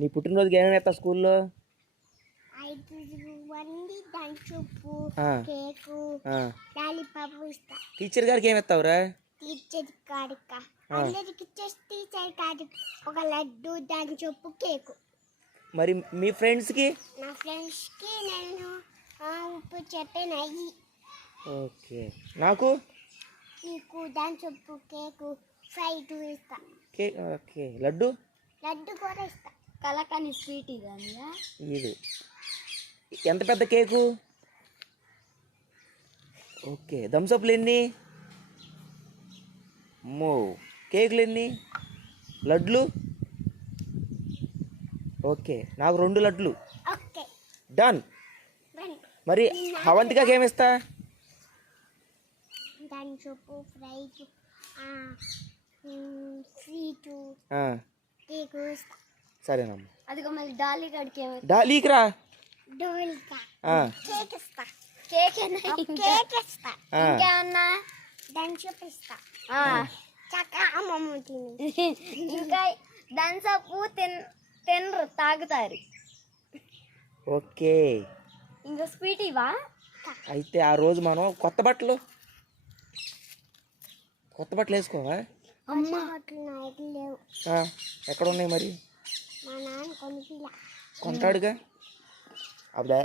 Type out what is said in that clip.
నీ పుట్టినరోజుకి ఏమేమి వేస్తావు స్కూల్లో? టీచర్ గారికి ఏమి ఇస్తావురా? టీచర్ కాడికా అందరికి టీచర్ కాడి ఒక లడ్డు, దాని చెప్పు, కేకు. మరి మీ ఫ్రెండ్స్కి? నా ఫ్రెండ్స్కి నేను ఇప్పుడు చెప్పాను అయ్యి. ఓకే. నాకు? నీకు దాని చెప్పు, కేకు, ఫ్రైడ్ ఇస్తా. కేక్. ఓకే. లడ్డు? లడ్డు కూడా ఇస్తా. కలకాని స్వీట్ ఇదా? ఇది ఎంత పెద్ద కేకు? ఓకే. థమ్స్అప్లు ఎన్ని? అమ్మో. కేకులు ఎన్ని? లడ్లు? ఓకే. నాకు 2 లడ్లు. Okay, done. మరి అవంతికాకి ఏమి ఇస్తా? దాని చెప్పు, ఫ్రైడ్, స్వీటు, కేకు ఇస్తా. సరేనమ్మా. అదిగో మళ్ళీ డాలీ గడికి డాలీకి రా. డోల్కా కేక్ ఇస్తా. కేక్ ఇస్తా. ఇంకేమన్నా? దాని చెప్పు ఇస్తా. చక్కగా అమ్మమ్మ తిని ఇంకా దాని సప్పు తినరు, తాగుతారు. ఓకే. ఇంకా స్వీట్ ఇవా? అయితే ఆ రోజు మనం కొత్త బట్టలు వేసుకోవా? అమ్మ బట్టలు నాకు లేవు. ఎక్కడ ఉన్నాయి మరి? మా నాన్న కొనిపిల్ల. కొంటాడుగా. అబ్బే.